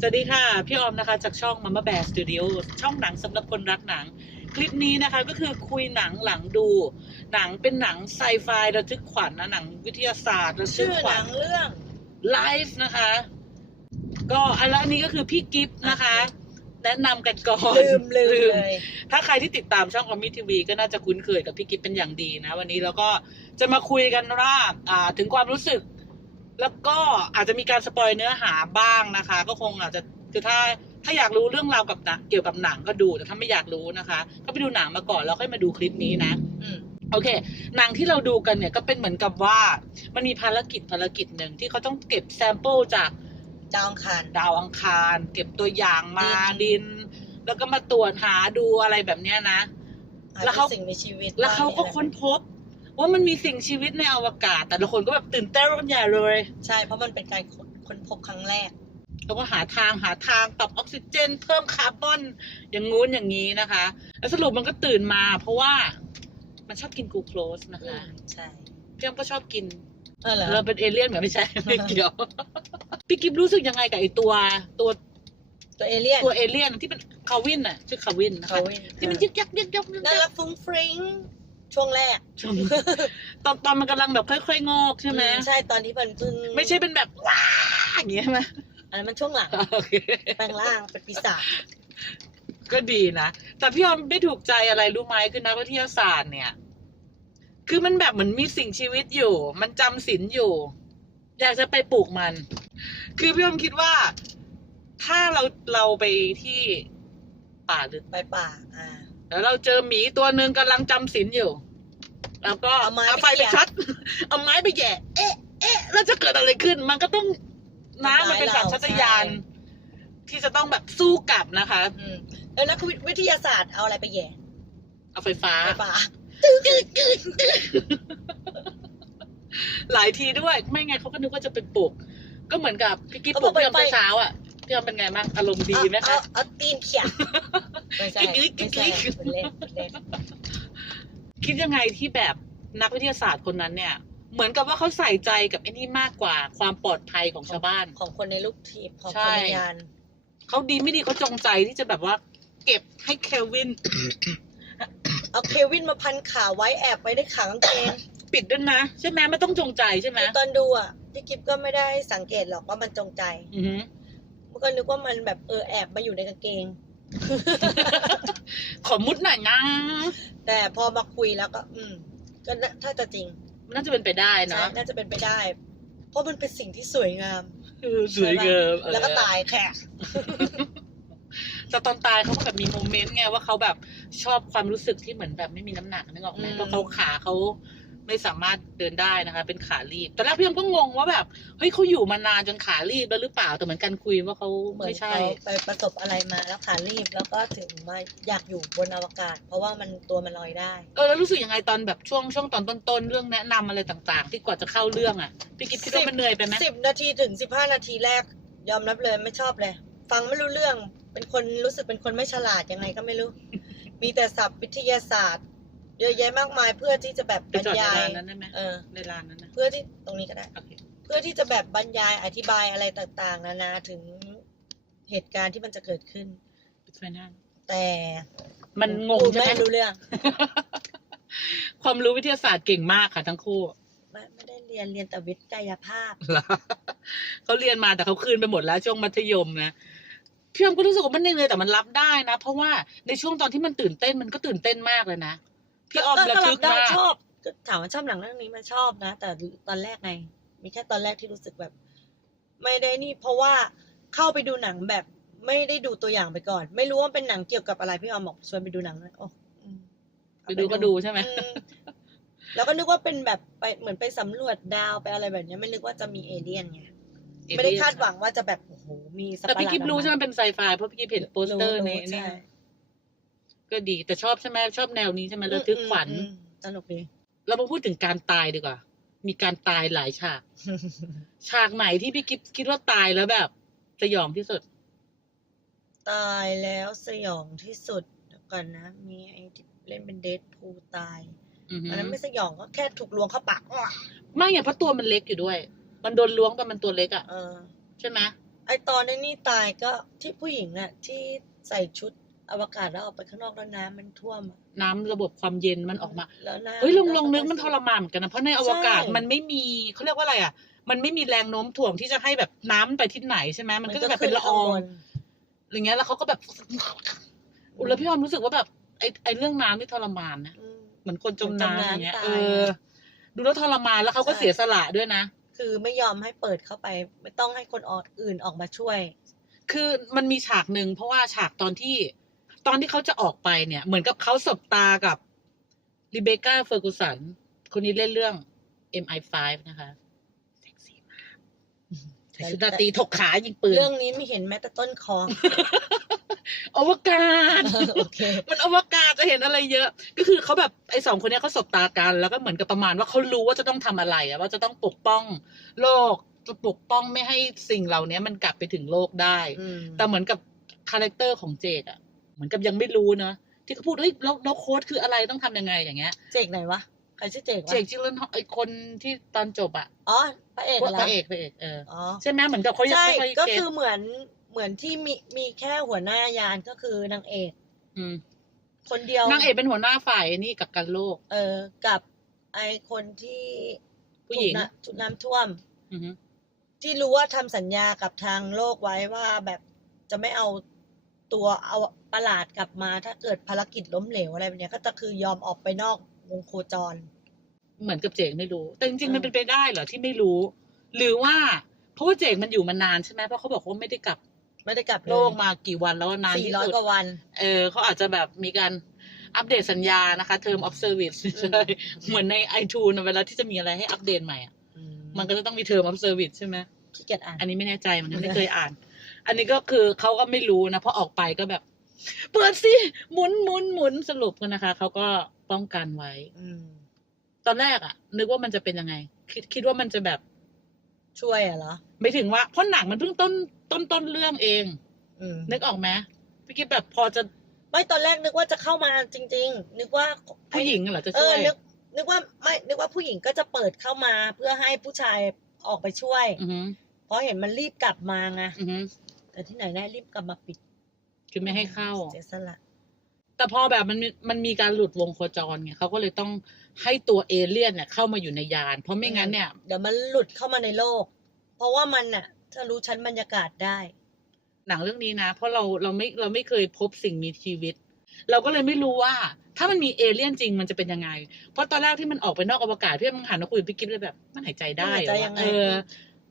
สวัสดีค่ะ พี่ออมนะคะ จากช่อง Mama Bear Studio ช่องหนังสำหรับคนรักหนัง คลิปนี้นะคะก็คือคุยหนังหลังดู หนังเป็นหนังไซไฟระทึกขวัญนะหนังวิทยาศาสตร์ระทึชื่กอขหวันัญงเรื่อง ไลฟ์นะคะ ก็อันละอันนี้ก็คือพี่กิฟต์นะคะ แนะนำกันก่อนลืมลืมเลย ถ้าใครที่ติดตามช่องออมมิทีวีก็น่าจะคุ้นเคยกับพี่กิฟต์เป็นอย่างดีนะ วันนี้เราก็จะมาคุยกันว่าอ่าถึงความรู้สึก แล้วก็อาจจะมีการสปอยเนื้อหาบ้างนะคะ ก็คงอาจจะคือถ้าถ้าอยากรู้เรื่องราวกับหนังเกี่ยวกับหนังก็ดูแต่ถ้าไม่อยากรู้นะคะ ก็ไปดูหนังมาก่อนแล้วค่อยมาดูคลิปนี้นะอืมโอเค หนังที่เราดูกันเนี่ยก็เป็นเหมือนกับว่า มันมีภารกิจภารกิจหนึ่งที่เขาต้องเก็บแซมเปิลจากดาวอังคารดาวอังคาร เก็บตัวอย่างมาดินดินแล้วก็มาตรวจหาดูอะไรแบบเนี้ยนะอาจแล้วจะเขาสิ่งมีชีวิต แล้วเขาก็บ้งค้นพบ ว่ามันมีสิ่งชีวิตในอวกาศ แต่ละคนก็แบบตื่นเต้นกันใหญ่เลย ใช่เพราะมันเป็นการค้นค้นพบครั้งแรก แล้วก็หาทางหาทางปรับออกซิเจน เพิ่มคาร์บอนอย่างงู้นอย่างนี้นะคะ แล้วสรุปมันก็ตื่นมา เพราะว่ามันชอบกินกลูโคสนะอืคะมใช่พี่อ้อมก็ชอบกินเออเหรอเราเป็นเอเลี่ยนเหมือนไม่ใช่ไม่เกี่ยวพี่กิฟรู้สึกยังไงกับไอตัวตัวตัวเอเลี่ยนตัวเอเลี่ยนที่เป็นคาวินน่ะชื่อคาวินนะคะเขาเว้ยที่มันยึกยักยึกยักยึกน่ายัรักกฟุ้งฟริ้ง ช่วงแรกช่วงตอนตอนมันกำลังแบบค่อยๆงอกใช่ไหมอืใช่ตอนที่มันเพิ่งไม่ใช่เป็นแบบว้าอย่างเงี้ยใช่ไหมอันนั้นมันช่วงหลังโอเคแปลงร่างเป็นปีศาจก็ดีนะแต่พี่ออมไม่ถูกใจอะไรรู้ไหมคือนักวิทยาศาสตร์เนี่ย คือมันแบบเหมือนมีสิ่งชีวิตอยู่ มันจำศีลอยู่ อยากจะไปปลูกมัน คือพี่ออมคิดว่า ถ้าเราเราไปที่ป่าลึกไปป่า อ่า แล้วเราเจอหมีตัวหนึ่งกำลังจำศีลอยู่ แล้วก็เอาไม้ไฟไปไปเขี่ยช็อต เอาไม้ไปแหย่เอ๊ะ เอ๊ะ แล้วจะเกิดอะไรขึ้น มันก็ต้องน้ำมันเป็นสัญชาตญาณที่จะต้องแบบสู้กลับนะคะ อืมแล้วนักวิทยาศาสตร์เอาอะไรไปแย่เอาไฟฟ้าไปป่าหลายทีด้วย ไม่ไงเขาก็นึกว่าจะเป็นปลูก ก็เหมือนกับพี่กิ๊ฟเขาปบลูอกกพี่ออมไปเช้าๆอะ พี่ออมเป็นไงบ้างอารมณ์ดีไหมเอาคะ เอาเอาตีนเขี่ยไม่ใช่กิ๊กกิ๊ไม่กกิ๊ใช่กเป็นเล่นเป็นเล่นคิดยังไงที่แบบนักวิทยาศาสตร์คนนั้นเนี่ย เหมือนกับว่าเขาใส่ใจกับไอ้นี่มากกว่าความปลอดภัยของชาวบ้าน ของคนในลูกทีมของใช่คนในยาน เขาดีไม่ดีเขาจงใจที่จะแบบว่า เก็บให้เคลวิน เอาเควินมาพันขาไว้แอบไว้ในขากางเกงปิดด้วยนะ ใช่ไหมไม่ต้องจงใจใช่ไหมคือตอนดูอะพี่กิฟก็ไม่ได้สังเกตหรอกว่ามันจงใจ อือหือมัน ก็นึกว่ามันแบบเออแอบมาอยู่ในกางเกง ขอมุดหน่อยนะแต่พอมาคุยแล้วก็ อืม ก็น่าถ้าจะจริงน่าจะเป็นไปได้ใช่เนาะน่าจะเป็นไปได้ เพราะมันเป็นสิ่งที่สวยงาม เออสวยเกินแล้วก็ตายแค่แต่ตอนตายเขาก็แบบมีโมเมนต์ไงว่าเขาแบบชอบความรู้สึกที่เหมือนแบบไม่มีน้ำหนักนึกออกไหมอืม เพราะเขาขาเขา ไม่สามารถเดินได้นะคะ เป็นขาลีบตอนแรกพี่ยมก็งงว่าแบบเฮ้ยเขาอยู่มานานจนขาลีบแล้วหรือเปล่าแต่เหมือนกันคุยว่าเขาเหมือนไม่ใช่ เขาไปประสบอะไรมาแล้วขารีบแล้วก็ถึงมาอยากอยู่บนอวกาศ เพราะว่ามันตัวมันลอยได้ เออแล้วรู้สึกยังไงตอนแบบช่วงช่วงตอนต้นๆเรื่องแนะนำอะไรต่างๆ ที่กว่าจะเข้าเรื่องอะพี่กิ๊ฟคิดว่ามันเหนื่อยไปไหมสิบนาทีถึงสิบห้านาทีแรก ยอมรับเลยไม่ชอบเลย ฟังไม่รู้เรื่องเป็นคนรู้สึกเป็นคนไม่ฉลาดยังไงก็ไม่รู้ มีแต่ศัพท์วิทยาศาสตร์ เยอะแยะมากมายเพื่อที่จะแบบไปบรรจอดในยาย ร้านนั้นได้ไหมเออ ในร้านนั้นนะเพื่อที่ตรงนี้ก็ได้ โอเคเพื่อที่จะแบบบรรยายอธิบายอะไรต่างๆ นานาถึงเหตุการณ์ที่มันจะเกิดขึ้น ปิดไฟหน้าแต่มันงงพูดใช่ไหม ไม่รู้เรื่อง ความรู้วิทยาศาสตร์เก่งมากค่ะทั้งคู่ ไม่ไม่ได้เรียนเรียนแต่วิทยาภาพเหรอเขาเรียนมาแต่เขาคืนไปหมดแล้วช่วงมัธยมนะพี่อมก็รู้สึกว่ามันเหนื่อยแต่มันรับได้นะ เพราะว่าในช่วงตอนที่มันตื่นเต้นมันก็ตื่นเต้นมากเลยนะ พี่ออมระทึกได้มากชอบก็ถามว่าชอบหนังเรื่องนี้มันชอบนะ แต่ตอนแรกไง มีแค่ตอนแรกที่รู้สึกแบบ ไม่ได้นี่ เพราะว่าเข้าไปดูหนังแบบ ไม่ได้ดูตัวอย่างไปก่อน ไม่รู้ว่าเป็นหนังเกี่ยวกับอะไรพี่ออมบอกชวนไปดูหนังนะโอ้อืมไปดูก็ดูใช่ไหมอืมแล้วก็นึกว่าเป็นแบบไปเหมือนไปสำรวจดาวไปอะไรแบบเนี้ยไม่นึกว่าจะมีเอเลี่ยนไงไม่ได้คาดหวังว่าจะแบบโอ้โหมีสัตแต่ว์ประพี่หลาดกิฟรู้ออกาใช่ไหมเป็นไซไฟเพราะพี่กิฟเห็นโปสเตอร์ในรู้นี่ใช่ ก็ดีแต่ชอบใช่ไหมชอบแนวนี้ใช่ไหมระทึกขวัญอืมอืมสนุกดีเรามาพูดถึงการตายดีกว่า มีการตายหลายฉาก ฉากไหนที่พี่กิฟคิดว่าตายแล้วแบบ สยองที่สุด ตายแล้วสยองที่สุดเดี๋ยวก่อนนะ มีไอ้ที่เล่นเป็นเดดพูลตายอือหืออันนั้นไม่สยองก็แค่ถูกลวงเข้าปากอ้อไม่ไงเพราะตัวมันเล็กอยู่ด้วย มันโดนล้วงแต่มันตัวเล็กอะเออใช่ไหมไอตอนนี้นี่ตายก็ที่ผู้หญิงน่ะ ที่ใส่ชุด อวกาศแล้วออกไปข้างนอกแล้วน้ำมันท่วมอะน้ำระบบความเย็นมันออกมา แล้วน้ำเฮ้ยลองลองนึกมันทรมานเหมือนกันนะเพราะในอวกาศใช่มันไม่มีเขาเรียกว่าอะไรอะ มันไม่มีแรงโน้มถ่วงที่จะให้แบบน้ำไปที่ไหนใช่ไหมมันก็จะแบบเป็นละอองขึ้ข้างบนอะไรเงี้ยแล้วเขาก็แบบอุยแล้วพี่ออมรู้สึกว่าแบบไอไอเรื่องน้ำที่ทรมานนะอืม เหมือนคนจมน้ำอย่างเงี้ยตาย เออ ดูแล้วทรมานแล้วเขาก็ใช่เสียสละด้วยนะ คือไม่ยอมให้เปิดเข้าไป ไม่ต้องให้คนอื่นออกมาช่วย คือมันมีฉากหนึ่งเพราะว่าฉากตอนที่ ตอนที่เขาจะออกไปเนี่ย เหมือนกับเขาสบตากับริเบคก้าเฟอร์กูสัน คนนี้เล่นเรื่อง MI5 นะคะเซ็กซี่มากใส่ชุดราตรีถกขายิงปืน เรื่องนี้ไม่เห็นแม้แต่ต้นคออวกาศโอเคมันอวกาศจะเห็นอะไรเยอะ ก็คือเขาแบบไอ้สองคนเนี้ยเขาสบตากันแล้วก็เหมือนกับประมาณว่าเขารู้ว่าจะต้องทำอะไรอะว่าจะต้องปกป้องโลกจะปกป้องไม่ให้สิ่งเหล่านี้มันกลับไปถึงโลกได้อืมแต่เหมือนกับคาแรคเตอร์ของเจดอะ เหมือนกับยังไม่รู้เนอะที่เขาพูดเฮ้ยแล้วแล้วโค้ดคืออะไรต้องทำยังไงอย่างเงี้ย เจกไหนวะใครชื่อเจกวะเจกจิลเลนไอคนที่ตอนจบอะอ๋อพระเอกพวกเหรพอระเอกพระเอกเอออ๋อใช่ไหมเหมือนกับเขายังใช่ไม่ค่อยก็เก็ตคือเหมือนเหมือนที่มีมีแค่หัวหน้ายานก็คือนางเอกมคนเดียวนางเอกเป็นหัวหน้าฝ่ายนี่กับกันโลก เออ กับไอคนที่ผู้หญิงถูกน้ำถูกน้ำท่วมอือฮึที่รู้ว่าทำสัญญากับทางโลกไว้ว่าแบบจะไม่เอาตัวเอา ประหลาดกลับมาถ้าเกิดภารกิจล้มเหลวอะไรแบบเนี้ยก็จะคือยอมออกไปนอกวงโคจร เหมือนกับเจกไม่รู้ แต่จริงๆอืมมันเป็นไปได้เหรอที่ไม่รู้ หรือว่าเพราะว่าเจกมันอยู่มานานใช่ไหมเพราะเขาบอกว่าไม่ได้กลับ ไม่ได้กลับโลกมากี่วันแล้วนานสี่ที่ร้อยสุดกว่าวัน เออเขาอาจจะแบบมีการอัปเดตสัญญานะคะ term of service ใช่เหมือนใน iTunes เวลาที่จะมีอะไรให้อัปเดตใหม่อะมันก็จะต้องมี term of service ใช่ไหมขี้เกียจอ่านอันนี้ไม่แน่ใจเหมันไม่เคยอ่าน อันนี้ก็คือเขาก็ไม่รู้นะเพราะออกไปก็แบบ เปิดสิหมุนหมุนหมุนสรุปกันนะคะเขาก็ป้องกันไว้ อืม ตอนแรกอะนึกว่ามันจะเป็นยังไง คิดคิดว่ามันจะแบบ ช่วยอะเหรอ ไม่ถึงว่าเพราะหนังมันเพิ่งต้นต้นต้นเรื่องเอง อืมนึกออกไหมพี่กิ๊บแบบพอจะไม่ตอนแรกนึกว่าจะเข้ามาจริง ๆ นึกว่าผู้หญิงเหรอจะเอช่อวยนึกนึกว่าไม่นึกว่าผู้หญิงก็จะเปิดเข้ามาเพื่อให้ผู้ชายออกไปช่วย อือหือเพราะเห็นมันรีบกลับมาไง อือหือ แต่ที่ไหนได้รีบกลับมาปิด คือไม่ให้เข้า เสียสละ แต่พอแบบมันมีมันมีการหลุดวงโคจรไงเขาก็เลยต้องให้ตัวเอเลี่ยนเนี่ยเข้ามาอยู่ในยาน เพราะไม่งั้นเนี่ย เดี๋ยวมันหลุดเข้ามาในโลก เพราะว่ามันน่ะถ้ารู้ชั้นบรรยากาศได้ หนังเรื่องนี้นะ เพราะเราเราไม่เราไม่เคยพบสิ่งมีชีวิต เราก็เลยไม่รู้ว่า ถ้ามันมีเอเลี่ยนจริงมันจะเป็นยังไง เพราะตอนแรกที่มันออกไปนอกอวกาศพี่มันหันมาคุยกับพี่กิ๊บเลยแบบ มันหายใจได้มันหายใจเหรอยังไงเออ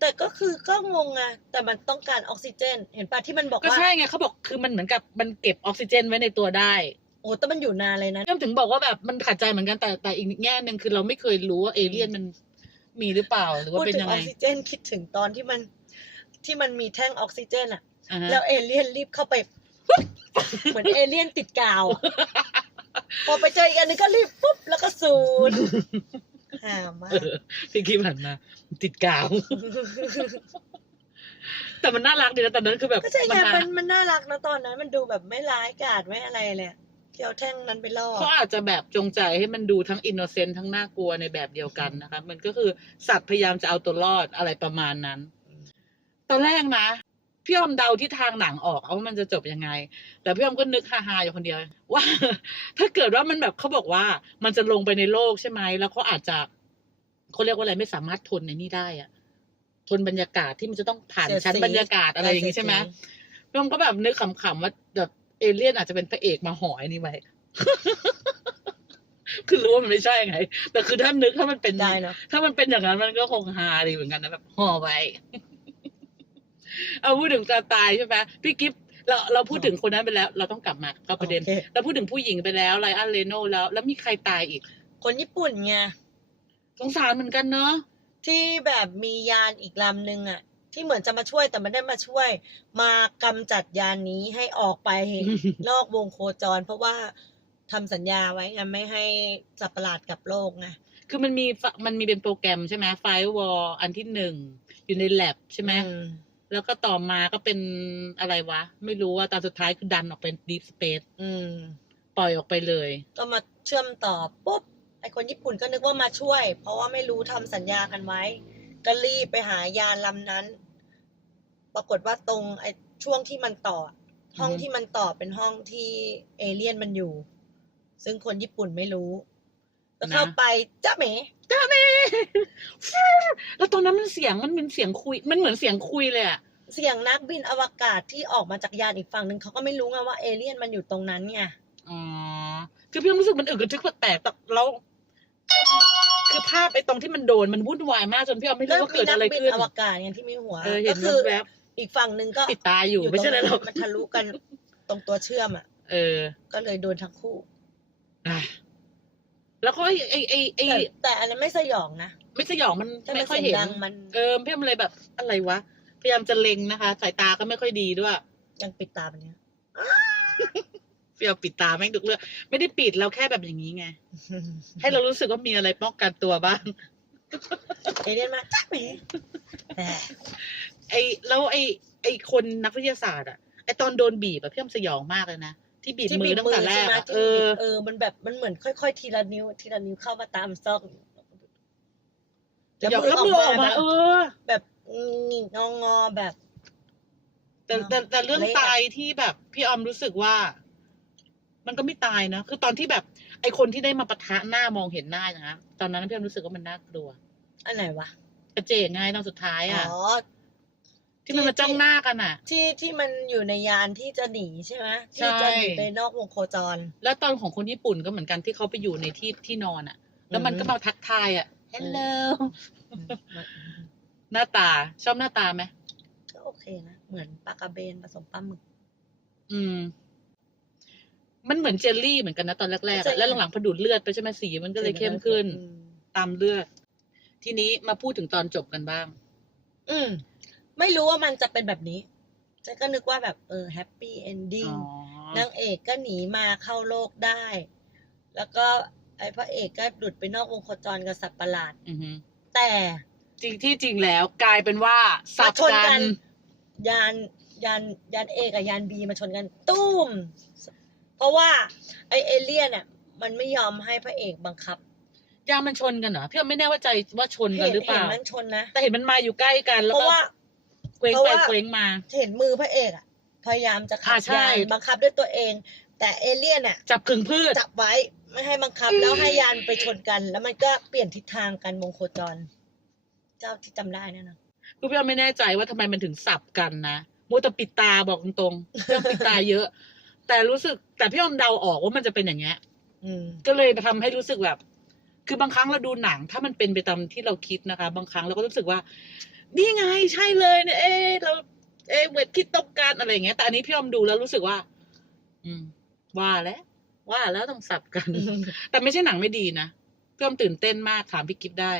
แต่ก็คือก็งงอะแต่มันต้องการออกซิเจน เห็นปะที่มันบอกก็ว่า ใช่ไงเขาบอกคือมันเหมือนกับมันเก็บออกซิเจนไว้ในตัวได้โอ้แต่มันอยู่นานเลยนะก็ถึงบอกว่าแบบมันขัดใจเหมือนกันแต่แต่อีกแง่หนึ่งคือเราไม่เคยรู้ว่าเอเลี่ยนมันมีหรือเปล่าหรือว่าพูดเป็นถึงยังอไงอกซิเจนคิดถึงตอนที่มันที่มันมีแท่งออกซิเจนอะอ่าฮะแล้วเอเลี่ยนรีบเข้าไป เหมือนเอเลี่ยนติดกาวพอไปเจออีกอันนึงก็รีบปุ๊บแล้วก็สูด ห่ามากเออพี่กิ๊บหันมา ติดกาว แต่มันน่ารักดีนะตอนนั้นคือแบบก็ใช่ไงมันมันมันน่ารักนะตอนนั้น มันดูแบบไม่ร้ายกาจไม่อะไรเลยอะที่เอาแท่งนั้นไปล่อเขาอาจจะแบบจงใจให้มันดูทั้งอินโนเซนต์ทั้งน่ากลัวในแบบเดียวกันนะคะ มันก็คือสัตว์พยายามจะเอาตัวรอดอะไรประมาณนั้น ตอนแรกนะ พี่ออมเดาที่ทางหนังออกเอาว่ามันจะจบยังไง แต่พี่ออมก็นึกฮาๆอยู่คนเดียว ว่า ถ้าเกิดว่ามันแบบเขาบอกว่า มันจะลงไปในโลกใช่ไหมแล้วเขาอาจจะเขาเรียกว่าอะไรไม่สามารถทนในนี่ได้อะทนบรรยากาศที่มันจะต้องผ่านเสียดสีชั้นบรรยากาศอะไรอย่างนี้ใช่ไหมพี่ออมก็แบบนึกขำๆว่าแบบเอเลี่ยนอาจจะเป็นพระเอกมาหอยนี่ไว้คือรู้ว่ามันไม่ใช่ไง แต่คือถ้านึกถ้ามันเป็นได้เนาะถ้ามันเป็นอย่างนั้นมันก็คงฮาดีเหมือนกันนะแบบห่อไว้ เอาพูดถึงการตายใช่ไหมพี่กิฟเราเราพูดถึงคนนั้นไปแล้ว เราต้องกลับมาเข้าประเด็น โอเค เราพูดถึงผู้หญิงไปแล้วไลอันเลโนแล้ว แล้วมีใครตายอีกคนญี่ปุ่นไงสงสารเหมือนกันเนาะที่แบบมียานอีกลำหนึ่งอะที่เหมือนจะมาช่วยแต่ไม่ได้มาช่วย มากำจัดยานนี้ให้ออกไป นอกวงโคจร เพราะว่าทำสัญญาไว้ไงไม่ให้สัตว์ประหลาดกลับโลกไงคือมันมีฟมันมีเป็นโปรแกรมใช่ไหมไฟวอลอันที่หนึ่งอยู่ในแลบใช่ไหม อืม แล้วก็ต่อมาก็เป็นอะไรวะ ไม่รู้ว่าตอนสุดท้ายคือดันออกเป็นดีฟสเปซอืมปล่อยออกไปเลย ก็มาเชื่อมต่อปุ๊บไอคนญี่ปุ่นก็นึกว่ามาช่วย เพราะว่าไม่รู้ทำสัญญากันไว้ ก็รีบไปหายานลำนั้นปปรากฏว่าตรงไอ้ช่วงที่มันต่อ ห้องอือฮึที่มันต่อเป็นห้องที่เอเลี่ยนมันอยู่ ซึ่งคนญี่ปุ่นไม่รู้ ก็เข้าไปจ้าเหมจ้าเมแล้วตอนนั้นมันเสียงมันเป็นเสียงคุย มันเหมือนเสียงคุยเลยอะเสียงนักบินอวกาศที่ออกมาจากยานอีกฝั่งหนึ่งเขาก็ไม่รู้ไงว่าเอเลี่ยนมันอยู่ตรงนั้นไงอ๋อคือพี่รู้สึกมันอึกกระทึกแปลกๆแต่แล้วคือภาพไอ้ตรงที่มันโดนมันวุ่นวายมากจนพี่เอาไม่รู้ว่าเกิดอะไรบินขึ้นอวกาศไงที่มีหัวเออเห็ก็นคือแวบอีกฝั่งหนึ่งก็ๆปิดตาอยู่ไม่ใช่อะไรหรอกมันทะลุกันตรงตัวเชื่อมอะเออ ก็เลยโดนทั้งคู่อะ แล้วก็ไอ้ไอ้ไอ้ไอ้แต่แต่อันนั้นไม่สยองนะไม่สยองมันถ้าไม่มันค่อยเสียงเห็นดังมันเออพี่มันเลยแบบอะไรวะ พยายามจะเล็งนะคะ สายตาก็ไม่ค่อยดีด้วย ยังปิดตาแบบเนี้ยพี่เอาปิดตาแม่งทุกเรื่องไม่ได้ปิดเราแค่แบบอย่างนี้ไง ให้เรารู้สึกว่ามีอะไรป้องกันตัวบ้างเอเลี่ยนมาจ้าเหมแต่ไอ้แล้วไอ้ไอ้คนนักวิทยาศาสตร์อะไอ้ตอนโดนบีบอะพี่มันสยองมากเลยนะ ที่บีบที่มืบีอบตั้งมืแต่อแรใช่กไหมอะที่เอบีอบเออ มันแบบมันเหมือนค่อยๆ ทีละนิ้ว ทีละนิ้วเข้ามาตามซอกแล้วแล้วมือออกมาเออ แบบงิงองอๆแบบ แต่แต่แต่เรื่องเละอะตายที่แบบ พี่ออมรู้สึกว่า มันก็ไม่ตายนะคือตอนที่แบบ ไอ้คนที่ได้มาปะทะหน้ามองเห็นหน้าอย่างนั้นตอนนั้นพี่ออมรู้สึกว่ามันน่ากลัวอันไหนวะกระเจงไงตอนสุดท้ายอ๋อะอ ที่มันมาจ้องหน้ากันอะที่ที่มันอยู่ในยานที่จะหนีใช่ไหมใช่ ที่จะหนีไปนอกวงโคจร แล้วตอนของคนญี่ปุ่นก็เหมือนกันที่เขาไปอยู่ในที่ที่นอนอะแล้วมันก็มาทักทายอะ hello หน้าตาชอบหน้าตาไหมก็โอเคนะ เหมือนปลากระเบนผสมปลาหมึก อืม มันเหมือนเจลลี่เหมือนกันนะตอนแรกๆใช่อะแล้วหลังๆพอดูดเลือดไปใช่ไหมสีมันก็เลยเข้มขึ้น อืมตามเลือด ทีนี้มาพูดถึงตอนจบกันบ้าง อืม ไม่รู้ว่ามันจะเป็นแบบนี้ฉันก็นึกว่าแบบเออแฮปปี้เอนดิ้งอ๋อนางเอกก็หนีมาเข้าโลกได้ แล้วก็ไอ้พระเอกก็หลุดไปนอกวงโคจรกับสัตว์ประหลาดอือฮึแต่จริงที่จริงแล้วกลายเป็นว่าสับมาชนกักันนยานยานยานเอกับยานบีมาชนกันตุ้ม เพราะว่าไอเอเลี่ยนอะมันไม่ยอมให้พระเอกบังคับยางมันชนกันเหรอพี่ออมไม่แน่ว่าใจว่าชนกันเห็นหรือเปเห็นล่ามันชนนะแต่เห็นมันมาอยู่ใกล้กันแล้วเพราะก็ว่า เคว้งเพราะไปว่าเคว้งมา เห็นมือพระเอกอะ พยายามจะขับอ่าใช่ยานบังคับด้วยตัวเอง แต่เอเลี่ยนอะ จับขึงพืชจับไว้ไม่ให้บังคับแล้วให้ยานไปชนกัน แล้วมันก็เปลี่ยนทิศทางกันวงโคจร เจ้าที่จำได้เนี่ยนะคือพี่ออมไม่แน่ใจว่าทำไมมันถึงสับกันนะมัวแต่ปิดตาบอกตรงๆพี่ออมปิดตาเยอะ แต่รู้สึกแต่พี่ออมเดาออกว่ามันจะเป็นอย่างเงี้ยอืมก็เลยทำให้รู้สึกแบบ คือบางครั้งเราดูหนัง ถ้ามันเป็นไปตามที่เราคิดนะคะ บางครั้งเราก็รู้สึกว่า นี่ไงใช่เลยเนี่ยเอ๊ะเราเอ๊ะเหมือนคิดตรงกันอะไรอย่างเงี้ย แต่อันนี้พี่ออมดูแล้วรู้สึกว่า อืม ว่าแล้วว่าแล้วต้องสับกัน แต่ไม่ใช่หนังไม่ดีนะพี่ออมตื่นเต้นมากถามพี่กิฟได้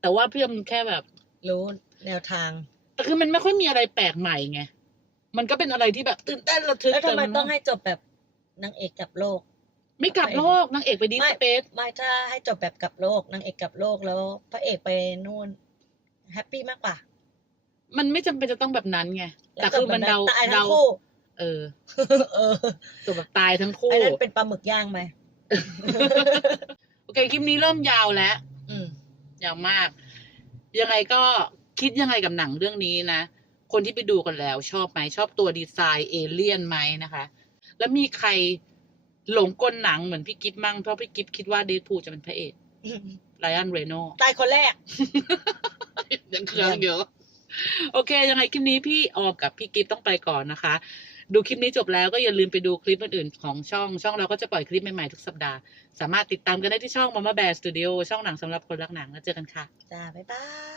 แต่ว่าพี่ออมแค่แบบ รู้แนวทาง แต่คือมันไม่ค่อยมีอะไรแปลกใหม่ไงมันก็เป็นอะไรที่แบบตื่นเต้นระทึกแล้วทำไมแต่นต้องให้จบแบบนางเอกกลับโลก ไม่กลับโลกนางเอกไปดีไม่สเปซไม่ถ้าให้จบแบบกลับโลกนางเอกกลับโลกแล้ว พระเอกไปนู่น แฮปปี้มากกว่า มันไม่จำเป็นจะต้องแบบนั้นไงแล้แต่วจคืบอมันแบบเดาตายทั้เดางคู่เออ เออจบแบบตายทั้งคู่ไอ้นั่นเป็นปลาหมึกย่างไหมโอเคคลิปนี้เริ่มยาวแล้ว อืมยาวมาก ยังไงก็คิดยังไงกับหนังเรื่องนี้นะคนที่ไปดูกันแล้ว ชอบไหมชอบตัวดีไซน์เอเลี่ยนไหมนะคะ แล้วมีใครหลงกลหนังเหมือนพี่กิฟมั่งเพราะพี่กิฟคิดว่าเดดพูลจะเป็นพระเอกไลออนเรโนตายคนแรก ยังเครื่องเยอะโอเค ยังไงคลิปนี้พี่ออมกับพี่กิฟต้องไปก่อนนะคะ ดูคลิปนี้จบแล้วก็อย่าลืมไปดูคลิปอื่นๆของช่องช่องเราก็จะปล่อยคลิปใหม่ๆทุกสัปดาห์ สามารถติดตามกันได้ที่ช่อง Mama Bear Studio ช่องหนังสำหรับคนรักหนังแล้วเจอกันค่ะ จ้า บ๊ายบาย